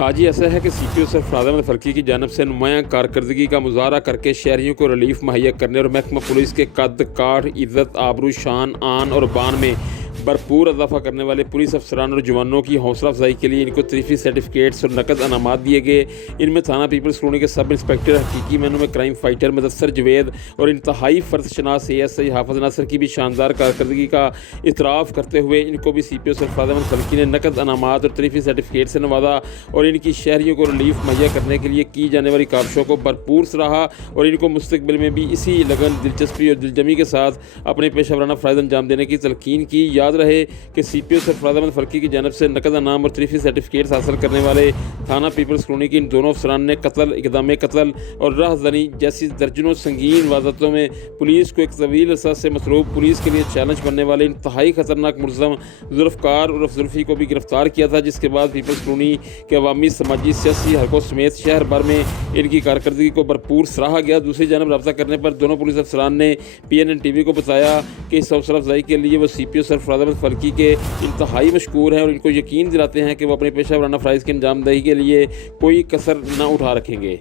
آج ہی ایسا ہے کہ CPO سرفراز احمد فلکی کی جانب سے نمایاں کارکردگی کا مظاہرہ کر کے شہریوں کو ریلیف مہیا کرنے اور محکمہ پولیس کے قد کاٹھ، عزت، آبرو، شان، آن اور بان میں بھرپور اضافہ کرنے والے پولیس افسران اور جوانوں کی حوصلہ افزائی کے لیے ان کو تحریفی سرٹیفکیٹس اور نقد انعامات دیے گئے۔ ان میں تھانہ پیپلز کالونی کے سب انسپکٹر، حقیقی معنوں میں کرائم فائٹر مدثر جوید اور انتہائی فرد شناس ASI حافظ ناصر کی بھی شاندار کارکردگی کا اعتراف کرتے ہوئے ان کو بھی CPO سرفراز احمد فلکی نے نقد انعامات اور تحریفی سرٹیفکیٹ سے نوازا اور ان کی شہریوں کو ریلیف مہیا کرنے کے لیے کی جانے والی کاوشوں کو بھرپور سراہا اور ان کو مستقبل میں بھی اسی لگن، دلچسپی اور دلجمی کے ساتھ اپنے پیشہ ورانہ فرائض انجام دینے کی تلقین کی۔ یاد رہے کہ CPO سرفراز احمد فلکی کی جانب سے نقد انعام اور تحریفی سرٹیفکیٹس حاصل کرنے والے تھانہ پیپلز کالونی کے ان دونوں افسران نے قتل، اقدام قتل اور راہزنی جیسی درجنوں سنگین وارداتوں میں پولیس کو ایک طویل عرصہ سے مصروف، پولیس کے لیے چیلنج بننے والے انتہائی خطرناک ملزم ذوالفقار عرف زلفی کو بھی گرفتار کیا تھا، جس کے بعد پیپلز کالونی کے عوامی، سماجی، سیاسی حلقوں سمیت شہر بھر میں ان کی کارکردگی کو بھرپور سراہا گیا۔ دوسری جانب رابطہ کرنے پر دونوں پولیس افسران نے PNN TV کو بتایا کہ اس حوصلہ افزائی کے لیے وہ CPO سرفراز احمد فلکی کے انتہائی مشکور ہیں اور ان کو یقین دلاتے ہیں کہ وہ اپنے پیشہ ورانہ فرائض کی انجام دہی کے لیے کوئی کسر نہ اٹھا رکھیں گے۔